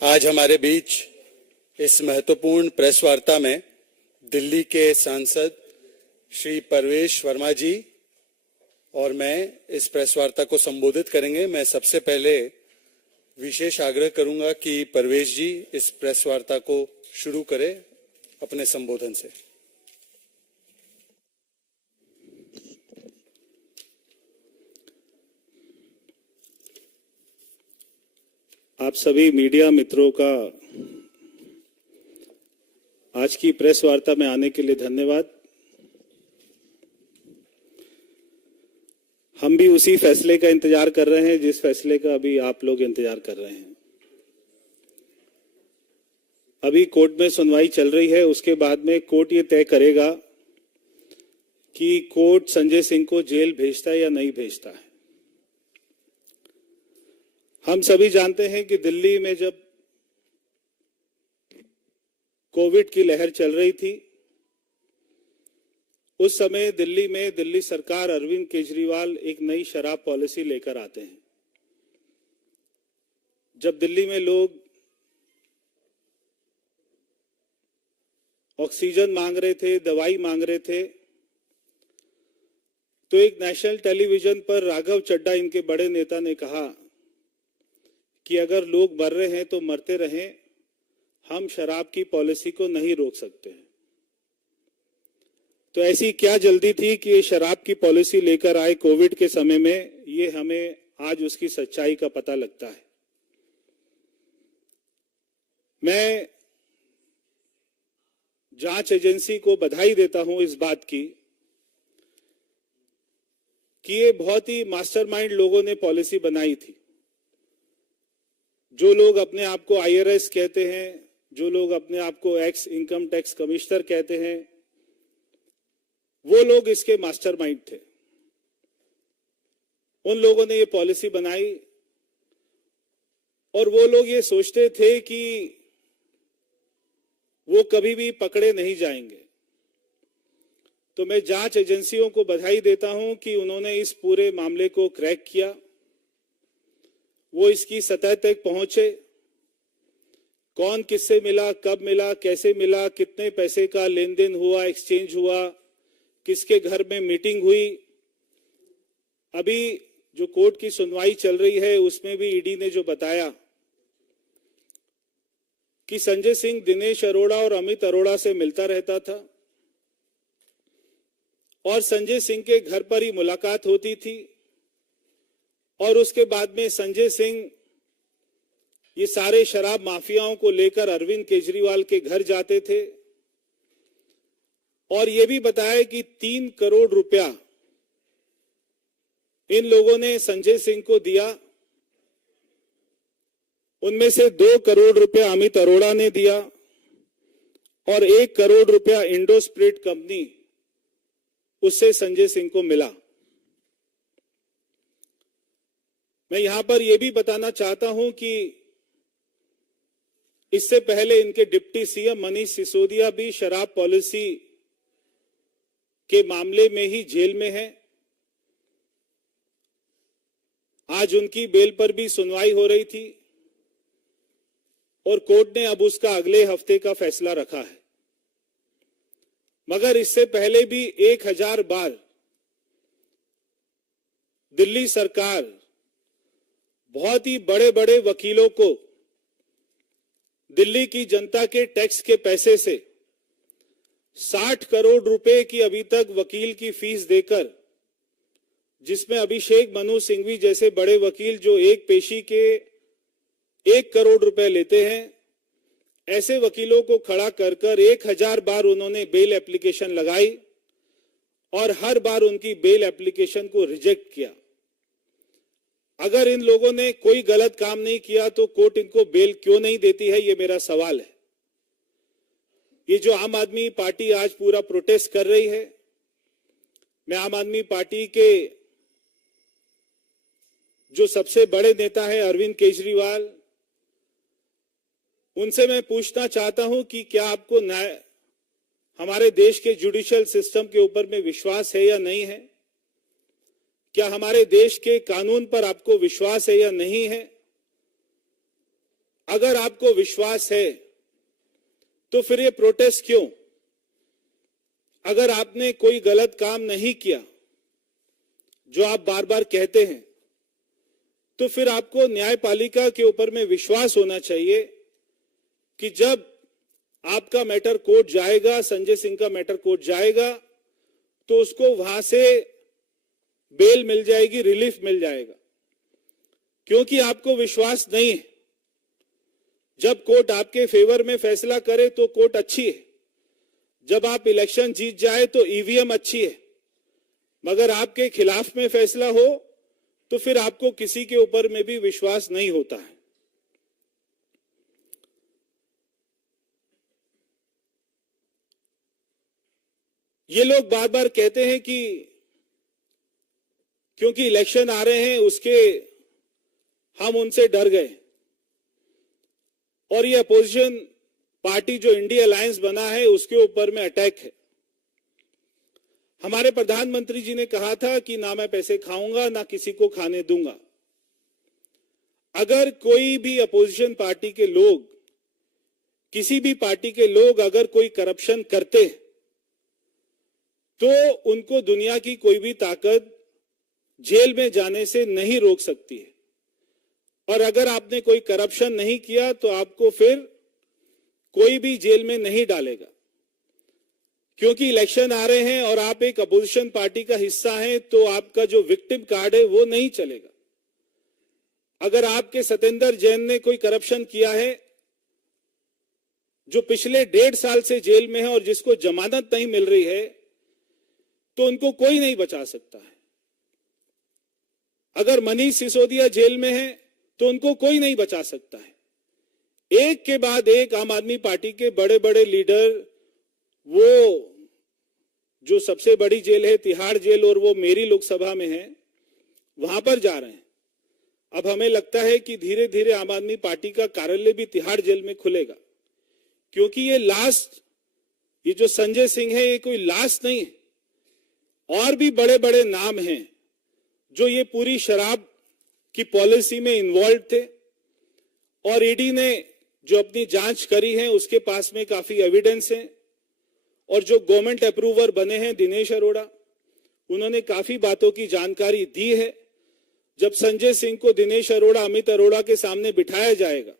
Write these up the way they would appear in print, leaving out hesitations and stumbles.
आज हमारे बीच इस महत्वपूर्ण प्रेस वार्ता में दिल्ली के सांसद श्री परवेश वर्मा जी और मैं इस प्रेस वार्ता को संबोधित करेंगे। मैं सबसे पहले विशेष आग्रह करूंगा कि परवेश जी इस प्रेस वार्ता को शुरू करें अपने संबोधन से। आप सभी मीडिया मित्रों का आज की प्रेस वार्ता में आने के लिए धन्यवाद। हम भी उसी फैसले का इंतजार कर रहे हैं जिस फैसले का अभी आप लोग इंतजार कर रहे हैं। अभी कोर्ट में सुनवाई चल रही है, उसके बाद में कोर्ट ये तय करेगा कि कोर्ट संजय सिंह को जेल भेजता है या नहीं भेजता है। हम सभी जानते हैं कि दिल्ली में जब कोविड की लहर चल रही थी, उस समय दिल्ली में दिल्ली सरकार अरविंद केजरीवाल एक नई शराब पॉलिसी लेकर आते हैं। जब दिल्ली में लोग ऑक्सीजन मांग रहे थे, दवाई मांग रहे थे, तो एक नेशनल टेलीविजन पर राघव चड्ढा, इनके बड़े नेता, ने कहा कि अगर लोग मर रहे हैं तो मरते रहें, हम शराब की पॉलिसी को नहीं रोक सकते हैं। तो ऐसी क्या जल्दी थी कि ये शराब की पॉलिसी लेकर आए कोविड के समय में, ये हमें आज उसकी सच्चाई का पता लगता है। मैं जांच एजेंसी को बधाई देता हूं इस बात की कि ये बहुत ही मास्टरमाइंड लोगों ने पॉलिसी बनाई थी। जो लोग अपने आप को IRS कहते हैं, जो लोग अपने आप को एक्स इनकम टैक्स कमिश्नर कहते हैं, वो लोग इसके मास्टरमाइंड थे। उन लोगों ने ये पॉलिसी बनाई और वो लोग ये सोचते थे कि वो कभी भी पकड़े नहीं जाएंगे। तो मैं जांच एजेंसियों को बधाई देता हूं कि उन्होंने इस पूरे मामले को क्रैक किया। वो इसकी सतह तक पहुंचे, कौन किससे मिला, कब मिला, कैसे मिला, कितने पैसे का लेन देन हुआ, एक्सचेंज हुआ, किसके घर में मीटिंग हुई। अभी जो कोर्ट की सुनवाई चल रही है उसमें भी ईडी ने जो बताया कि संजय सिंह दिनेश अरोड़ा और अमित अरोड़ा से मिलता रहता था और संजय सिंह के घर पर ही मुलाकात होती थी और उसके बाद में संजय सिंह ये सारे शराब माफियाओं को लेकर अरविंद केजरीवाल के घर जाते थे और ये भी बताया कि 3 करोड़ रुपया इन लोगों ने संजय सिंह को दिया। उनमें से 2 करोड़ रुपया अमित अरोड़ा ने दिया और 1 करोड़ रुपया इंडोस्प्रिट कंपनी, उससे संजय सिंह को मिला। मैं यहां पर यह भी बताना चाहता हूं कि इससे पहले इनके डिप्टी सीएम मनीष सिसोदिया भी शराब पॉलिसी के मामले में ही जेल में है। आज उनकी बेल पर भी सुनवाई हो रही थी और कोर्ट ने अब उसका अगले हफ्ते का फैसला रखा है। मगर इससे पहले भी 1000 बार दिल्ली सरकार बहुत ही बड़े बड़े वकीलों को दिल्ली की जनता के टैक्स के पैसे से 60 करोड़ रुपए की अभी तक वकील की फीस देकर, जिसमें अभिषेक मनु सिंघवी जैसे बड़े वकील जो एक पेशी के 1 करोड़ रुपए लेते हैं, ऐसे वकीलों को खड़ा कर 1000 बार उन्होंने बेल एप्लीकेशन लगाई और हर बार उनकी बेल एप्लीकेशन को रिजेक्ट किया। अगर इन लोगों ने कोई गलत काम नहीं किया तो कोर्ट इनको बेल क्यों नहीं देती है, ये मेरा सवाल है। ये जो आम आदमी पार्टी आज पूरा प्रोटेस्ट कर रही है, मैं आम आदमी पार्टी के जो सबसे बड़े नेता है अरविंद केजरीवाल, उनसे मैं पूछना चाहता हूं कि क्या आपको हमारे देश के जुडिशियल सिस्टम के ऊपर में विश्वास है या नहीं है? क्या हमारे देश के कानून पर आपको विश्वास है या नहीं है? अगर आपको विश्वास है तो फिर ये प्रोटेस्ट क्यों? अगर आपने कोई गलत काम नहीं किया जो आप बार बार कहते हैं, तो फिर आपको न्यायपालिका के ऊपर में विश्वास होना चाहिए कि जब आपका मैटर कोर्ट जाएगा, संजय सिंह का मैटर कोर्ट जाएगा, तो उसको वहां से बेल मिल जाएगी, रिलीफ मिल जाएगा। क्योंकि आपको विश्वास नहीं है। जब कोर्ट आपके फेवर में फैसला करे तो कोर्ट अच्छी है, जब आप इलेक्शन जीत जाए तो ईवीएम अच्छी है, मगर आपके खिलाफ में फैसला हो तो फिर आपको किसी के ऊपर में भी विश्वास नहीं होता है। ये लोग बार बार कहते हैं कि क्योंकि इलेक्शन आ रहे हैं उसके हम उनसे डर गए, और ये अपोजिशन पार्टी जो इंडिया अलायंस बना है उसके ऊपर में अटैक है। हमारे प्रधानमंत्री जी ने कहा था कि ना मैं पैसे खाऊंगा ना किसी को खाने दूंगा। अगर कोई भी अपोजिशन पार्टी के लोग, किसी भी पार्टी के लोग अगर कोई करप्शन करते तो उनको दुनिया की कोई भी ताकत जेल में जाने से नहीं रोक सकती है। और अगर आपने कोई करप्शन नहीं किया तो आपको फिर कोई भी जेल में नहीं डालेगा। क्योंकि इलेक्शन आ रहे हैं और आप एक अपोजिशन पार्टी का हिस्सा हैं, तो आपका जो विक्टिम कार्ड है वो नहीं चलेगा। अगर आपके सत्येंद्र जैन ने कोई करप्शन किया है, जो पिछले 1.5 साल से जेल में है और जिसको जमानत नहीं मिल रही है, तो उनको कोई नहीं बचा सकता है। अगर मनीष सिसोदिया जेल में है तो उनको कोई नहीं बचा सकता है। एक के बाद एक आम आदमी पार्टी के बड़े बड़े लीडर, वो जो सबसे बड़ी जेल है तिहाड़ जेल और वो मेरी लोकसभा में है, वहां पर जा रहे हैं। अब हमें लगता है कि धीरे धीरे आम आदमी पार्टी का कार्यालय भी तिहाड़ जेल में खुलेगा, क्योंकि ये जो संजय सिंह है ये कोई लास्ट नहीं है। और भी बड़े बड़े नाम हैं जो ये पूरी शराब की पॉलिसी में इन्वॉल्व थे, और ईडी ने जो अपनी जांच करी है उसके पास में काफी एविडेंस है। और जो गवर्नमेंट अप्रूवर बने हैं दिनेश अरोड़ा, उन्होंने काफी बातों की जानकारी दी है। जब संजय सिंह को दिनेश अरोड़ा, अमित अरोड़ा के सामने बिठाया जाएगा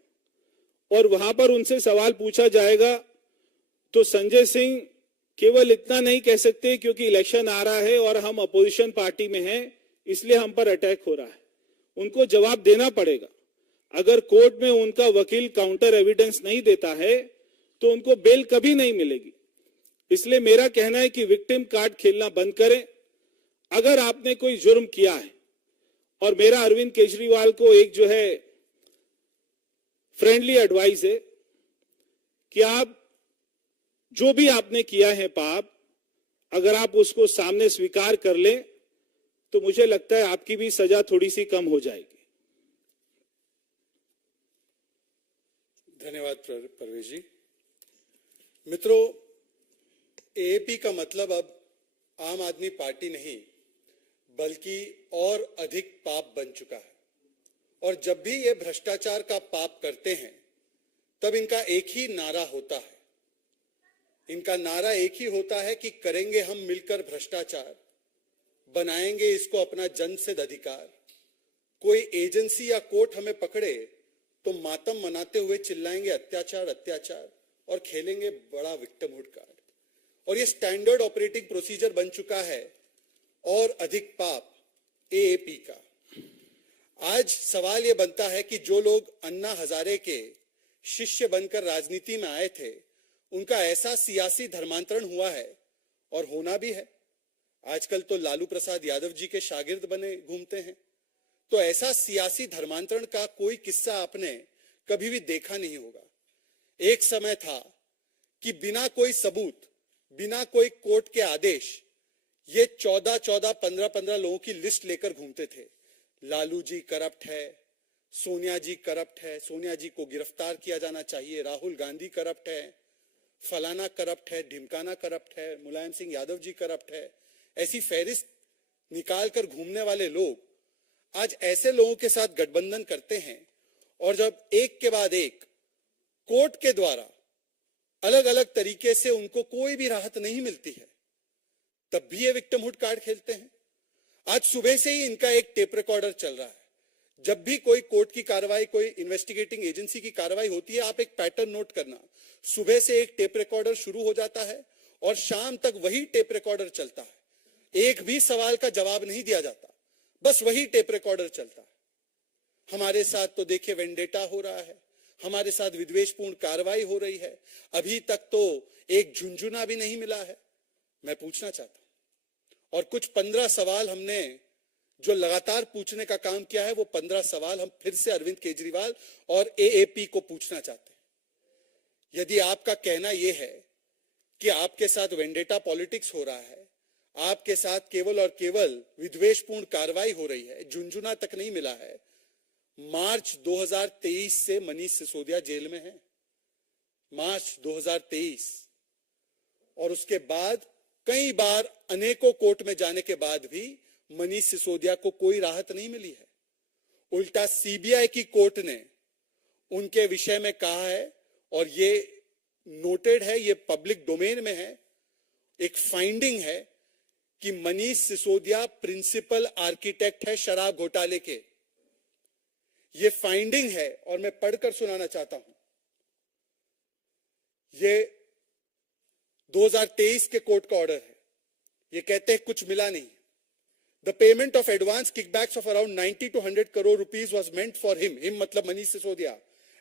और वहां पर उनसे सवाल पूछा जाएगा, तो संजय सिंह केवल इतना नहीं कह सकते क्योंकि इलेक्शन आ रहा है और हम अपोजिशन पार्टी में हैं इसलिए हम पर अटैक हो रहा है। उनको जवाब देना पड़ेगा। अगर कोर्ट में उनका वकील काउंटर एविडेंस नहीं देता है तो उनको बेल कभी नहीं मिलेगी। इसलिए मेरा कहना है कि विक्टिम कार्ड खेलना बंद करें। अगर आपने कोई जुर्म किया है, और मेरा अरविंद केजरीवाल को एक जो है फ्रेंडली एडवाइस है कि आप जो भी आपने किया है पाप, अगर आप उसको सामने स्वीकार कर लें तो मुझे लगता है आपकी भी सजा थोड़ी सी कम हो जाएगी। धन्यवाद परवेश जी। मित्रों, एएपी का मतलब अब आम आदमी पार्टी नहीं बल्कि और अधिक पाप बन चुका है। और जब भी ये भ्रष्टाचार का पाप करते हैं तब इनका एक ही नारा होता है। इनका नारा एक ही होता है कि करेंगे हम मिलकर भ्रष्टाचार, बनाएंगे इसको अपना जनसिद्ध अधिकार। कोई एजेंसी या कोर्ट हमें पकड़े तो मातम मनाते हुए चिल्लाएंगे अत्याचार अत्याचार और खेलेंगे बड़ा विक्टिमहुड कार्ड। और ये स्टैंडर्ड ऑपरेटिंग प्रोसीजर बन चुका है और अधिक पाप एएपी का। आज सवाल ये बनता है कि जो लोग अन्ना हजारे के शिष्य बनकर राजनीति में आए थे, उनका ऐसा सियासी धर्मांतरण हुआ है और होना भी है। आजकल तो लालू प्रसाद यादव जी के शागिर्द बने घूमते हैं। तो ऐसा सियासी धर्मांतरण का कोई किस्सा आपने कभी भी देखा नहीं होगा। एक समय था कि बिना कोई सबूत, बिना कोई कोर्ट के आदेश, ये 14-14, 15-15 लोगों की लिस्ट लेकर घूमते थे। लालू जी करप्ट है, सोनिया जी करप्ट है, सोनिया जी को गिरफ्तार किया जाना चाहिए, राहुल गांधी करप्ट है, फलाना करप्ट है, ढिमकाना करप्ट है, मुलायम सिंह यादव जी करप्ट है। ऐसी फहरिस्त निकाल कर घूमने वाले लोग आज ऐसे लोगों के साथ गठबंधन करते हैं और जब एक के बाद एक कोर्ट के द्वारा अलग अलग तरीके से उनको कोई भी राहत नहीं मिलती है, तब भी ये विक्टिमहुड कार्ड खेलते हैं। आज सुबह से ही इनका एक टेप रिकॉर्डर चल रहा है। जब भी कोई कोर्ट की कार्रवाई, कोई इन्वेस्टिगेटिंग एजेंसी की कार्रवाई होती है, आप एक पैटर्न नोट करना, सुबह से एक टेप रिकॉर्डर शुरू हो जाता है और शाम तक वही टेप रिकॉर्डर चलता है। एक भी सवाल का जवाब नहीं दिया जाता, बस वही टेप रिकॉर्डर चलता है। हमारे साथ तो देखिए वेंडेटा हो रहा है, हमारे साथ विद्वेषपूर्ण कार्रवाई हो रही है, अभी तक तो एक झुंझुना भी नहीं मिला है। मैं पूछना चाहता हूं, और कुछ 15 सवाल हमने जो लगातार पूछने का काम किया है, वो 15 सवाल हम फिर से अरविंद केजरीवाल और एएपी को पूछना चाहते हैं। यदि आपका कहना यह है कि आपके साथ वेंडेटा पॉलिटिक्स हो रहा है, आपके साथ केवल और केवल विद्वेषपूर्ण कार्रवाई हो रही है, झुंझुना तक नहीं मिला है, मार्च 2023 से मनीष सिसोदिया जेल में है, मार्च 2023, और उसके बाद कई बार अनेकों कोर्ट में जाने के बाद भी मनीष सिसोदिया को कोई राहत नहीं मिली है। उल्टा सीबीआई की कोर्ट ने उनके विषय में कहा है, और ये नोटेड है, ये पब्लिक डोमेन में है, एक फाइंडिंग है कि मनीष सिसोदिया प्रिंसिपल आर्किटेक्ट है शराब घोटाले के। ये फाइंडिंग है और मैं पढ़कर सुनाना चाहता हूं। ये 2023 के कोर्ट का ऑर्डर है। ये कहते हैं कुछ मिला नहीं। The payment of advance kickbacks of around 90 to 100 crore rupees was meant for him मतलब Manish Sisodia,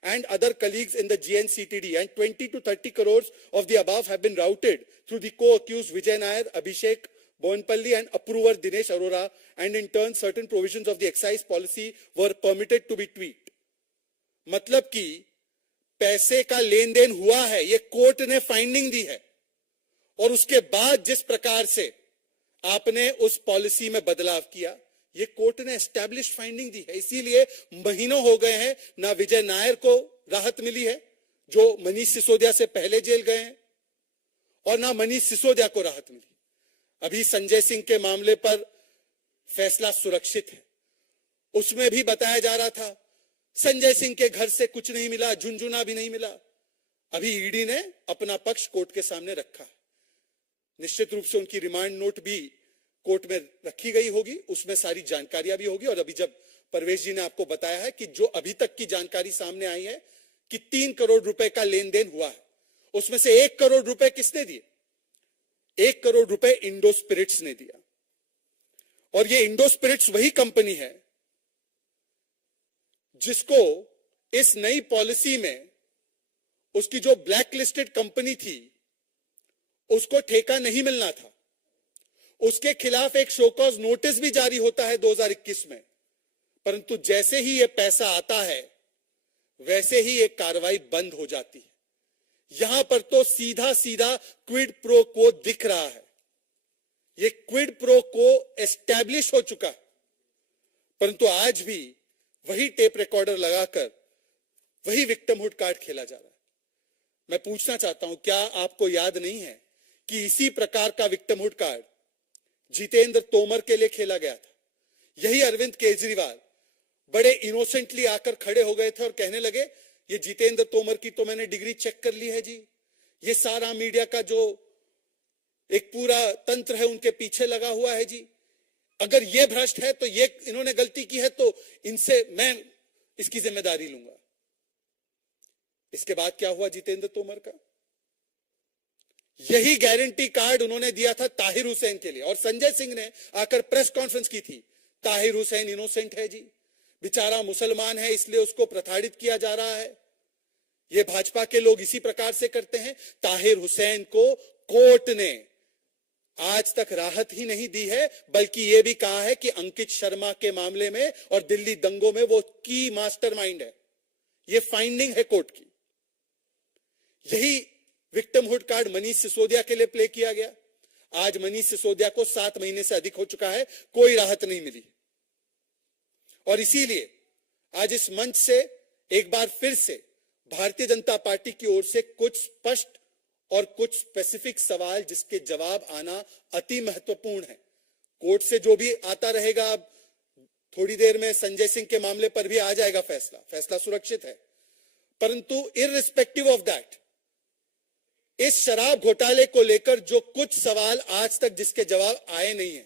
and other colleagues in the GNCTD, and 20 to 30 crores of the above have been routed through the co-accused Vijay Nair, Abhishek Bonpalli and approver Dinesh Arora, and in turn certain provisions of the excise policy were permitted to be tweaked। मतलब कि पैसे का लेन then हुआ है, ये court ने finding दी है, और उसके बाद जिस प्रकार से आपने उस पॉलिसी में बदलाव किया, ये कोर्ट ने एस्टैब्लिश फाइंडिंग दी है। इसीलिए महीनों हो गए हैं, ना विजय नायर को राहत मिली है जो मनीष सिसोदिया से पहले जेल गए हैं, और ना मनीष सिसोदिया को राहत मिली। अभी संजय सिंह के मामले पर फैसला सुरक्षित है, उसमें भी बताया जा रहा था संजय सिंह के घर से कुछ नहीं मिला, झुंझुना भी नहीं मिला। अभी ईडी ने अपना पक्ष कोर्ट के सामने रखा है। निश्चित रूप से उनकी रिमांड नोट भी कोर्ट में रखी गई होगी, उसमें सारी जानकारियां भी होगी। और अभी जब परवेश जी ने आपको बताया है कि जो अभी तक की जानकारी सामने आई है कि 3 करोड़ रुपए का लेन देन हुआ है, उसमें से 1 करोड़ रुपए किसने दिए? 1 करोड़ रुपए इंडो स्पिरिट्स ने दिया। और ये इंडो स्पिरिट्स वही कंपनी है जिसको इस नई पॉलिसी में उसकी जो ब्लैक लिस्टेड कंपनी थी उसको ठेका नहीं मिलना था। उसके खिलाफ एक शोकॉज नोटिस भी जारी होता है 2021 में, परंतु जैसे ही ये पैसा आता है वैसे ही एक कार्रवाई बंद हो जाती है। यहां पर तो सीधा सीधा क्विड प्रो को दिख रहा है। ये क्विड प्रो को एस्टैब्लिश हो चुका है, परंतु आज भी वही टेप रिकॉर्डर लगाकर वही विक्टिमहुड कार्ड खेला जा रहा है। मैं पूछना चाहता हूं, क्या आपको याद नहीं है कि इसी प्रकार का विक्टिमहुड कार्ड जितेंद्र तोमर के लिए खेला गया था? यही अरविंद केजरीवाल बड़े इनोसेंटली आकर खड़े हो गए थे और कहने लगे ये जितेंद्र तोमर की तो मैंने डिग्री चेक कर ली है जी, ये सारा मीडिया का जो एक पूरा तंत्र है उनके पीछे लगा हुआ है जी, अगर ये भ्रष्ट है तो ये इन्होंने गलती की है तो इनसे मैं इसकी जिम्मेदारी लूंगा। इसके बाद क्या हुआ जितेंद्र तोमर का? यही गारंटी कार्ड उन्होंने दिया था ताहिर हुसैन के लिए, और संजय सिंह ने आकर प्रेस कॉन्फ्रेंस की थी, ताहिर हुसैन इनोसेंट है जी, बेचारा मुसलमान है इसलिए उसको प्रताड़ित किया जा रहा है। ये भाजपा के लोग इसी प्रकार से करते हैं। ताहिर हुसैन को कोर्ट ने आज तक राहत ही नहीं दी है, बल्कि यह भी कहा है कि अंकित शर्मा के मामले में और दिल्ली दंगों में वो की मास्टरमाइंड है। ये फाइंडिंग है कोर्ट की। यही विक्टिमहुड कार्ड मनीष सिसोदिया के लिए प्ले किया गया। आज मनीष सिसोदिया को 7 महीने से अधिक हो चुका है, कोई राहत नहीं मिली। और इसीलिए आज इस मंच से एक बार फिर से भारतीय जनता पार्टी की ओर से कुछ स्पष्ट और कुछ स्पेसिफिक सवाल जिसके जवाब आना अति महत्वपूर्ण है। कोर्ट से जो भी आता रहेगा, अब थोड़ी देर में संजय सिंह के मामले पर भी आ जाएगा फैसला, फैसला सुरक्षित है। परंतु इररिस्पेक्टिव ऑफ दैट, इस शराब घोटाले को लेकर जो कुछ सवाल आज तक जिसके जवाब आए नहीं है,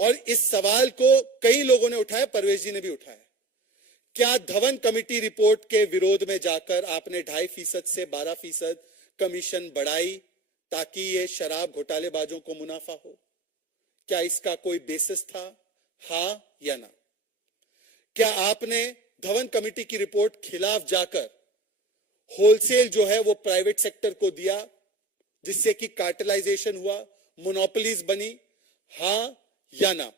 और इस सवाल को कई लोगों ने उठाया, परवेज जी ने भी उठाया, क्या धवन कमेटी रिपोर्ट के विरोध में जाकर आपने 2.5% से 12% कमीशन बढ़ाई ताकि ये शराब घोटालेबाजों को मुनाफा हो? क्या इसका कोई बेसिस था? हां या ना? क्या आपने धवन कमेटी की रिपोर्ट खिलाफ जाकर होलसेल जो है वो प्राइवेट सेक्टर को दिया, जिससे कि कार्टेलाइजेशन हुआ, मोनोपोलीज बनी? हां या ना?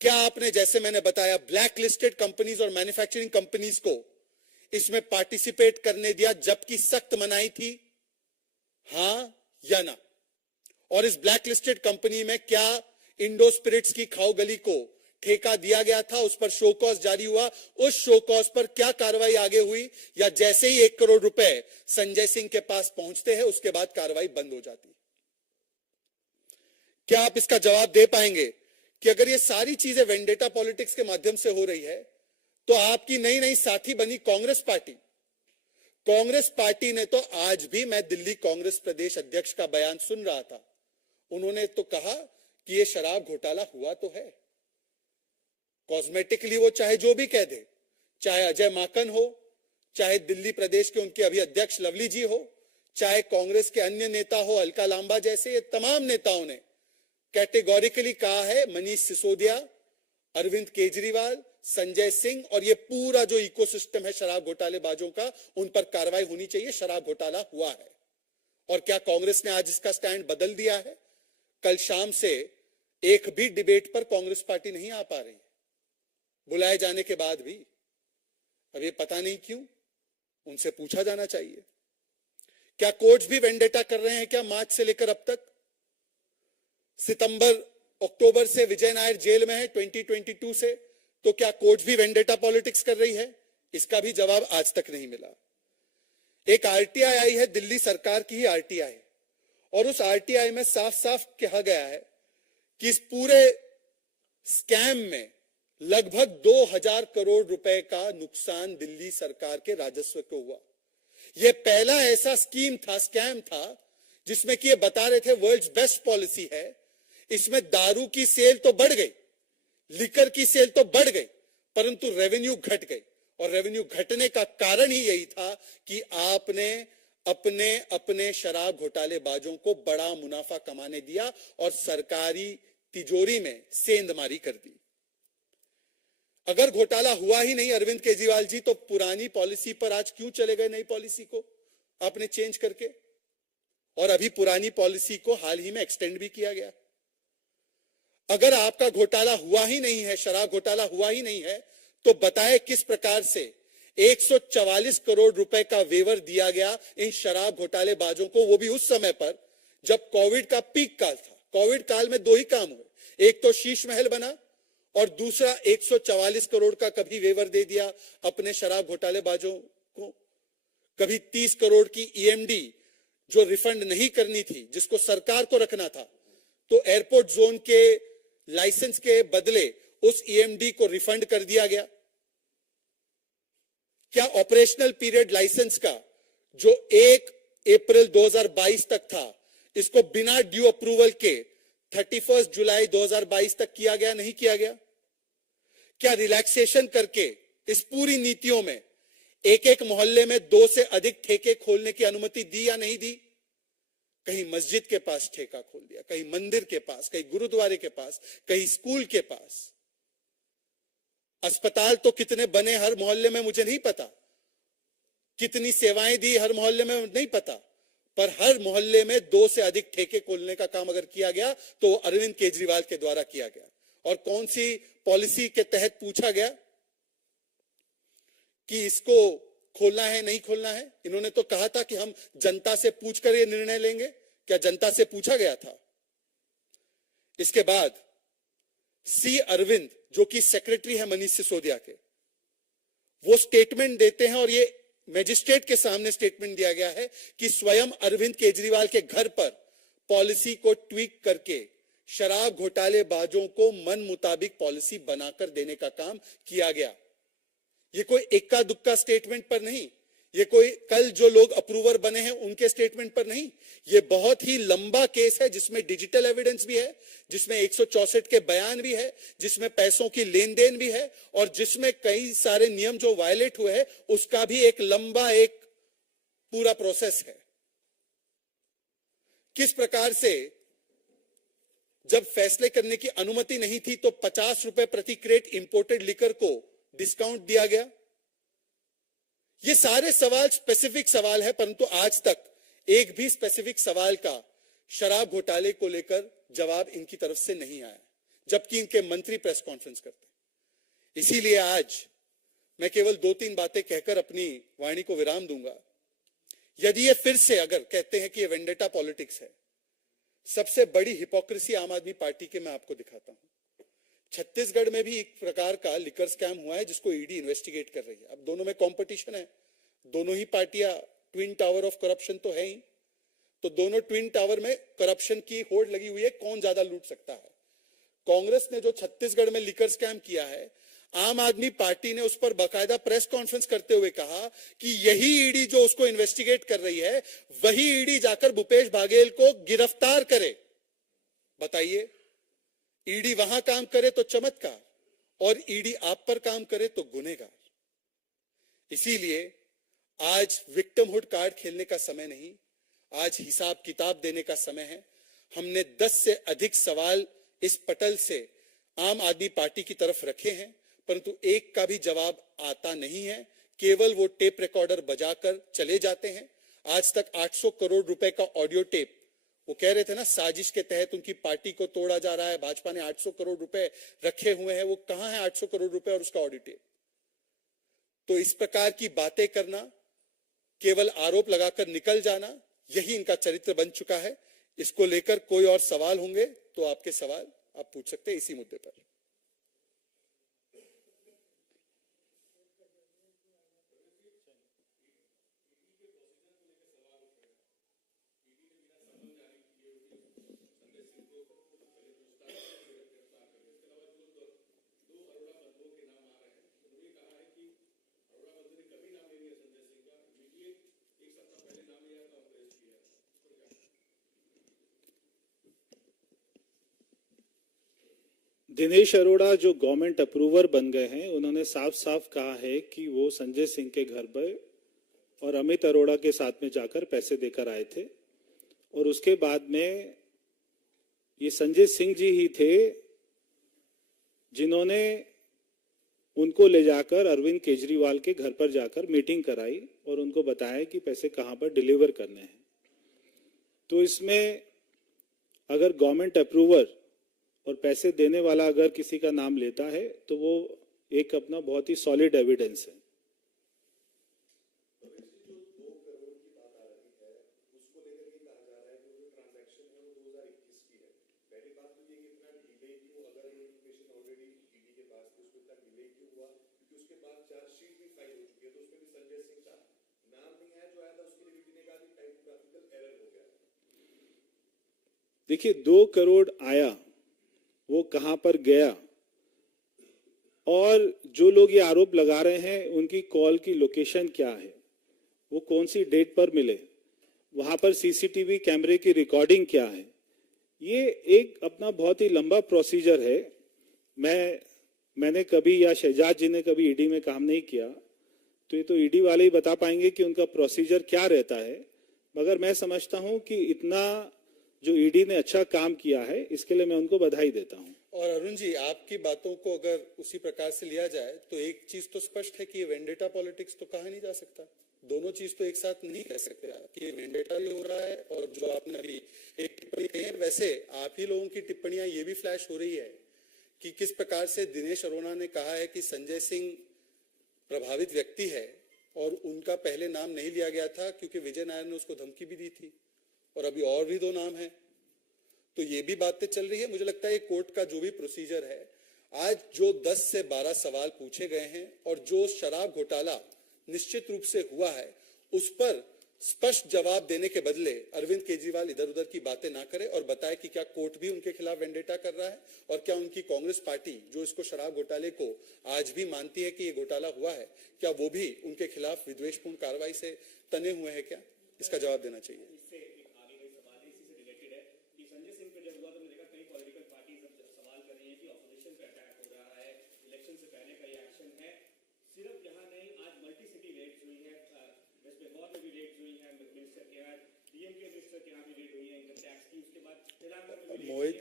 क्या आपने, जैसे मैंने बताया, ब्लैक लिस्टेड कंपनीज और मैन्युफैक्चरिंग कंपनीज को इसमें पार्टिसिपेट करने दिया जबकि सख्त मनाही थी? हां या ना? और इस ब्लैक लिस्टेड कंपनी में क्या इंडो स्पिरिट्स की खाओ गली को ठेका दिया गया था? उस पर शो कॉज जारी हुआ, उस शो कॉज पर क्या कार्रवाई आगे हुई, या जैसे ही 1 करोड़ रुपए संजय सिंह के पास पहुंचते हैं उसके बाद कार्रवाई बंद हो जाती? क्या आप इसका जवाब दे पाएंगे कि अगर ये सारी चीजें वेंडेटा पॉलिटिक्स के माध्यम से हो रही है, तो आपकी नई नई साथी बनी कांग्रेस पार्टी, कांग्रेस पार्टी ने तो आज भी, मैं दिल्ली कांग्रेस प्रदेश अध्यक्ष का बयान सुन रहा था, उन्होंने तो कहा कि ये शराब घोटाला हुआ तो है, कॉस्मेटिकली वो चाहे जो भी कह दे, चाहे अजय माकन हो, चाहे दिल्ली प्रदेश के उनके अभी अध्यक्ष लवली जी हो, चाहे कांग्रेस के अन्य नेता हो, अलका लांबा जैसे, ये तमाम नेताओं ने कैटेगोरिकली कहा है मनीष सिसोदिया, अरविंद केजरीवाल, संजय सिंह और ये पूरा जो इकोसिस्टम है शराब घोटालेबाजों का, उन पर कार्रवाई होनी चाहिए, शराब घोटाला हुआ है। और क्या कांग्रेस ने आज इसका स्टैंड बदल दिया है? कल शाम से एक भी डिबेट पर कांग्रेस पार्टी नहीं आ पा रही, बुलाए जाने के बाद भी। अब ये पता नहीं क्यों, उनसे पूछा जाना चाहिए। क्या कोर्ट्स भी वेंडेटा कर रहे हैं क्या? मार्च से लेकर अब तक, सितंबर अक्टूबर से विजय नायर जेल में है 2022 से, तो क्या कोर्ट भी वेंडेटा पॉलिटिक्स कर रही है? इसका भी जवाब आज तक नहीं मिला। एक आरटीआई आई है, दिल्ली सरकार की ही आरटीआई, और उस आरटीआई में साफ साफ कहा गया है कि इस पूरे स्कैम में लगभग 2000 करोड़ रुपए का नुकसान दिल्ली सरकार के राजस्व को हुआ। यह पहला ऐसा स्कैम था जिसमें कि ये बता रहे थे वर्ल्ड्स बेस्ट पॉलिसी है, इसमें दारू की सेल तो बढ़ गई, लिकर की सेल तो बढ़ गई, परंतु रेवेन्यू घट गई। और रेवेन्यू घटने का कारण ही यही था कि आपने अपने अपने शराब घोटालेबाजों को बड़ा मुनाफा कमाने दिया और सरकारी तिजोरी में सेंधमारी कर दी। अगर घोटाला हुआ ही नहीं अरविंद केजरीवाल जी, तो पुरानी पॉलिसी पर आज क्यों चले गए नई पॉलिसी को आपने चेंज करके? और अभी पुरानी पॉलिसी को हाल ही में एक्सटेंड भी किया गया। अगर आपका घोटाला हुआ ही नहीं है, शराब घोटाला हुआ ही नहीं है, तो बताएं किस प्रकार से 144 करोड़ रुपए का वेवर दिया गया इन शराब घोटालेबाजों को, वो भी उस समय पर जब कोविड का पीक काल था। कोविड काल में 2 ही काम हुए, एक तो शीश महल बना और दूसरा 144 करोड़ का कभी वेवर दे दिया अपने शराब घोटालेबाजों को, कभी 30 करोड़ की ईएमडी जो रिफंड नहीं करनी थी, जिसको सरकार को रखना था, तो एयरपोर्ट जोन के लाइसेंस के बदले उस ईएमडी को रिफंड कर दिया गया। क्या ऑपरेशनल पीरियड लाइसेंस का जो 1 अप्रैल 2022 तक था, इसको बिना ड्यू अप्रूवल के 31 जुलाई 2022 तक किया गया? नहीं किया गया। क्या रिलैक्सेशन करके इस पूरी नीतियों में एक एक मोहल्ले में 2 से अधिक ठेके खोलने की अनुमति दी या नहीं दी? कहीं मस्जिद के पास ठेका खोल दिया, कहीं मंदिर के पास, कहीं गुरुद्वारे के पास, कहीं स्कूल के पास। अस्पताल तो कितने बने हर मोहल्ले में मुझे नहीं पता, कितनी सेवाएं दी हर मोहल्ले में नहीं पता, पर हर मोहल्ले में 2 से अधिक ठेके खोलने का काम अगर किया गया तो अरविंद केजरीवाल के द्वारा किया गया। और कौन सी पॉलिसी के तहत पूछा गया कि इसको खोलना है नहीं खोलना है? इन्होंने तो कहा था कि हम जनता से पूछकर ये निर्णय लेंगे। क्या जनता से पूछा गया था? इसके बाद सी अरविंद, जो कि सेक्रेटरी है मनीष सिसोदिया के, वो स्टेटमेंट देते हैं, और ये मजिस्ट्रेट के सामने स्टेटमेंट दिया गया है कि स्वयं अरविंद केजरीवाल के घर पर पॉलिसी को ट्वीक करके शराब घोटालेबाजों को मन मुताबिक पॉलिसी बनाकर देने का काम किया गया। ये कोई इक्का दुक्का स्टेटमेंट पर नहीं, ये कोई कल जो लोग अप्रूवर बने हैं उनके स्टेटमेंट पर नहीं, ये बहुत ही लंबा केस है जिसमें डिजिटल एविडेंस भी है, जिसमें 164 के बयान भी है, जिसमें पैसों की लेन देन भी है और जिसमें कई सारे नियम जो वायलेट हुए हैं उसका भी एक लंबा एक पूरा प्रोसेस है। किस प्रकार से जब फैसले करने की अनुमति नहीं थी तो 50 रुपए प्रति क्रेट इंपोर्टेड लिकर को डिस्काउंट दिया गया। ये सारे सवाल स्पेसिफिक सवाल है, परंतु आज तक एक भी स्पेसिफिक सवाल का शराब घोटाले को लेकर जवाब इनकी तरफ से नहीं आया, जबकि इनके मंत्री प्रेस कॉन्फ्रेंस करते हैं। इसीलिए आज मैं केवल 2-3 बातें कहकर अपनी वाणी को विराम दूंगा। यदि ये फिर से अगर कहते हैं कि ये वेंडेटा पॉलिटिक्स है, सबसे बड़ी हिपोक्रेसी आम आदमी पार्टी के मैं आपको दिखाता हूं। छत्तीसगढ़ में भी एक प्रकार का लिकर स्कैम हुआ है जिसको ईडी इन्वेस्टिगेट कर रही है। अब दोनों में कंपटीशन है, दोनों ही पार्टियां ट्विन टावर ऑफ करप्शन तो है ही, तो दोनों ट्विन टावर में करप्शन की होड़ लगी हुई है, कौन ज्यादा लूट सकता है। कांग्रेस ने जो छत्तीसगढ़ में लिकर स्कैम किया है, आम आदमी पार्टी ने उस पर बाकायदा प्रेस कॉन्फ्रेंस करते हुए कहा कि यही ईडी जो उसको इन्वेस्टिगेट कर रही है वही ईडी जाकर भूपेश बाघेल को गिरफ्तार करे। बताइए, ईडी वहां काम करे तो चमत्कार और ईडी आप पर काम करे तो गुनहगार। इसीलिए आज विक्टिमहुड कार्ड खेलने का समय नहीं, आज हिसाब किताब देने का समय है। हमने 10 से अधिक सवाल इस पटल से आम आदमी पार्टी की तरफ रखे हैं, परंतु एक का भी जवाब आता नहीं है। केवल वो टेप रिकॉर्डर बजाकर चले जाते हैं। आज तक 800 करोड़ रुपए का ऑडियो टेप, वो कह रहे थे ना साजिश के तहत उनकी पार्टी को तोड़ा जा रहा है, भाजपा ने 800 करोड़ रुपए रखे हुए हैं, वो कहां है 800 करोड़ रुपए और उसका ऑडियो टेप। तो इस प्रकार की बातें करना, केवल आरोप लगाकर निकल जाना, यही इनका चरित्र बन चुका है। इसको लेकर कोई और सवाल होंगे तो आपके सवाल आप पूछ सकते हैं इसी मुद्दे पर। दिनेश अरोड़ा जो गवर्नमेंट अप्रूवर बन गए हैं, उन्होंने साफ साफ कहा है कि वो संजय सिंह के घर पर और अमित अरोड़ा के साथ में जाकर पैसे देकर आए थे और उसके बाद में ये संजय सिंह जी ही थे जिन्होंने उनको ले जाकर अरविंद केजरीवाल के घर पर जाकर मीटिंग कराई और उनको बताया कि पैसे कहां पर डिलीवर करने हैं। तो इसमें अगर गवर्नमेंट अप्रूवर और पैसे देने वाला अगर किसी का नाम लेता है तो वो एक अपना बहुत ही सॉलिड एविडेंस है। देखिए, 2 करोड़ आया, वो कहां पर गया, और जो लोग ये आरोप लगा रहे हैं उनकी कॉल की लोकेशन क्या है, वो कौन सी डेट पर मिले, वहां पर सीसीटीवी कैमरे की रिकॉर्डिंग क्या है, ये एक अपना बहुत ही लंबा प्रोसीजर है। मैंने कभी या शहजाद जी ने कभी ईडी में काम नहीं किया, तो ये तो ईडी वाले ही बता पाएंगे कि उनका प्रोसीजर क्या रहता है। मगर मैं समझता हूं कि इतना जो ईडी ने अच्छा काम किया है, इसके लिए मैं उनको बधाई देता हूं। और अरुण जी, आपकी बातों को अगर उसी प्रकार से लिया जाए तो एक चीज तो स्पष्ट है कि ये वेंडेटा पॉलिटिक्स तो कहा नहीं जा सकता। दोनों चीज तो एक साथ नहीं कह सकते कि ये वेंडेटा भी हो रहा है और जो आपने अभी एक टिप्पणी कही है, वैसे आप ही लोगों की टिप्पणियां ये भी फ्लैश हो रही है कि किस प्रकार से दिनेश अरोड़ा ने कहा है कि संजय सिंह प्रभावित व्यक्ति है और उनका पहले नाम नहीं लिया गया था क्योंकि विजय नायर ने उसको धमकी भी दी थी और अभी और भी 2 नाम हैं। तो ये भी बातें चल रही है। मुझे लगता है कोर्ट का जो भी प्रोसीजर है, आज जो 10 से 12 सवाल पूछे गए हैं और जो शराब घोटाला निश्चित रूप से हुआ है, उस पर स्पष्ट जवाब देने के बदले अरविंद केजरीवाल इधर उधर की बातें ना करे और बताए कि क्या कोर्ट भी उनके खिलाफ वेंडेटा कर रहा है और क्या उनकी कांग्रेस पार्टी जो इसको शराब घोटाले को आज भी मानती है कि ये घोटाला हुआ है, क्या वो भी उनके खिलाफ विद्वेषपूर्ण कार्रवाई से तने हुए हैं क्या? इसका जवाब देना चाहिए। मोहित,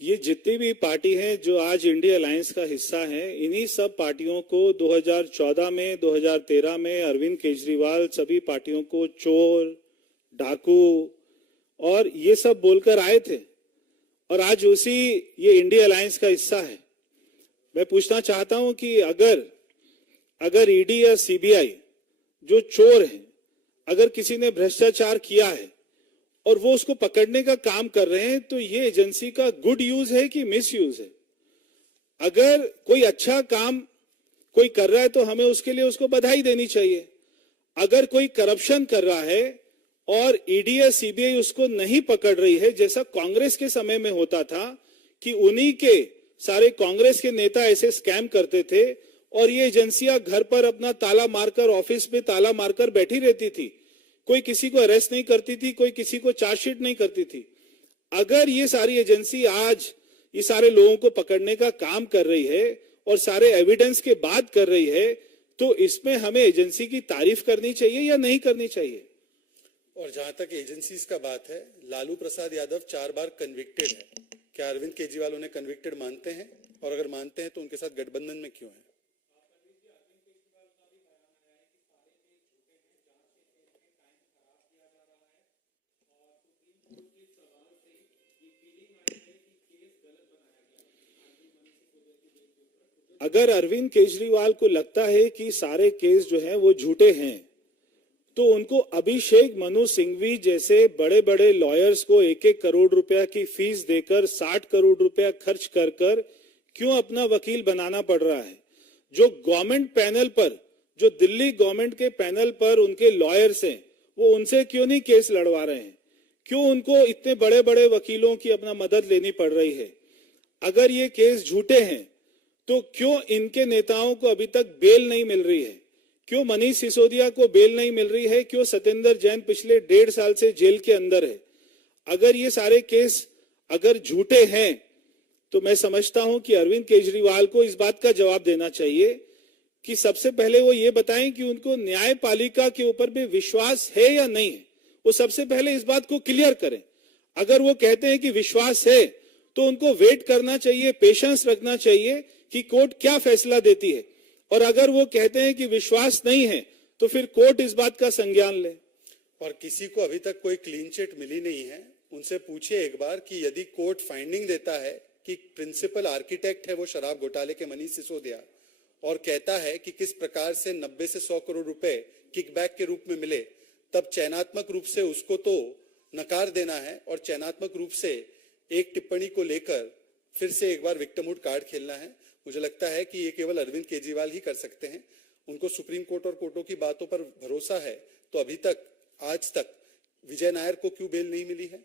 ये जितनी भी पार्टी हैं जो आज इंडिया अलायंस का हिस्सा हैं, इन्हीं सब पार्टियों को 2014 में, 2013 में अरविंद केजरीवाल सभी पार्टियों को चोर, डाकू और ये सब बोलकर आए थे और आज उसी ये इंडिया अलायंस का हिस्सा है। मैं पूछना चाहता हूं कि अगर ईडी या सीबीआई जो चोर है, अगर किसी ने भ्रष्टाचार किया है और वो उसको पकड़ने का काम कर रहे हैं, तो ये एजेंसी का गुड यूज है कि मिस यूज है? अगर कोई अच्छा काम कोई कर रहा है तो हमें उसके लिए उसको बधाई देनी चाहिए। अगर कोई करप्शन कर रहा है और ईडी या सीबीआई उसको नहीं पकड़ रही है, जैसा कांग्रेस के समय में होता था कि उन्हीं के सारे कांग्रेस के नेता ऐसे स्कैम करते थे और ये एजेंसियां घर पर अपना ताला मारकर, ऑफिस में ताला मारकर बैठी रहती थी, कोई किसी को अरेस्ट नहीं करती थी, कोई किसी को चार्जशीट नहीं करती थी। अगर ये सारी एजेंसी आज ये सारे लोगों को पकड़ने का काम कर रही है और सारे एविडेंस के बाद कर रही है, तो इसमें हमें एजेंसी की तारीफ करनी चाहिए या नहीं करनी चाहिए? और जहां तक एजेंसीज का बात है, लालू प्रसाद यादव 4 बार कन्विक्टेड है। क्या अरविंद केजरीवाल उन्हें कन्विक्टेड मानते हैं? और अगर मानते हैं तो उनके साथ गठबंधन में क्यों है? अगर अरविंद केजरीवाल को लगता है कि सारे केस जो हैं वो झूठे हैं, तो उनको अभिषेक मनु सिंघवी जैसे बड़े बड़े लॉयर्स को 1-1 करोड़ रुपया की फीस देकर 60 करोड़ रुपया खर्च कर कर क्यों अपना वकील बनाना पड़ रहा है? जो गवर्नमेंट पैनल पर, जो दिल्ली गवर्नमेंट के पैनल पर उनके लॉयर्स हैं, वो उनसे क्यों नहीं केस लड़वा रहे हैं? क्यों उनको इतने बड़े बड़े वकीलों की अपना मदद लेनी पड़ रही है? अगर ये केस झूठे हैं तो क्यों इनके नेताओं को अभी तक बेल नहीं मिल रही है? क्यों मनीष सिसोदिया को बेल नहीं मिल रही है? क्यों सत्येंद्र जैन पिछले 1.5 साल से जेल के अंदर है? अगर ये सारे केस अगर झूठे हैं तो मैं समझता हूं कि अरविंद केजरीवाल को इस बात का जवाब देना चाहिए कि सबसे पहले वो ये बताएं कि उनको न्यायपालिका के ऊपर भी विश्वास है या नहीं है। वो सबसे पहले इस बात को क्लियर करें। अगर वो कहते हैं कि विश्वास है तो उनको वेट करना चाहिए, पेशेंस रखना चाहिए कि कोर्ट क्या फैसला देती है। और अगर वो कहते हैं कि विश्वास नहीं है तो फिर कोर्ट इस बात का संज्ञान ले। और किसी को अभी तक कोई क्लीन चिट मिली नहीं है, उनसे पूछिए एक बार कि यदि कोर्ट फाइंडिंग देता है कि प्रिंसिपल आर्किटेक्ट है वो शराब घोटाले के मनीष सिसोदिया और कहता है कि किस प्रकार से 90 से 100 करोड़ रुपए किकबैक के रूप में मिले, तब चयनात्मक रूप से उसको तो नकार देना है और चयनात्मक रूप से एक टिप्पणी को लेकर फिर से एक बार विक्टिमहुड कार्ड खेलना है। मुझे लगता है कि ये केवल अरविंद केजरीवाल ही कर सकते हैं। उनको सुप्रीम कोर्ट और कोर्टों की बातों पर भरोसा है, तो अभी तक, आज तक विजय नायर को क्यों बेल नहीं मिली है?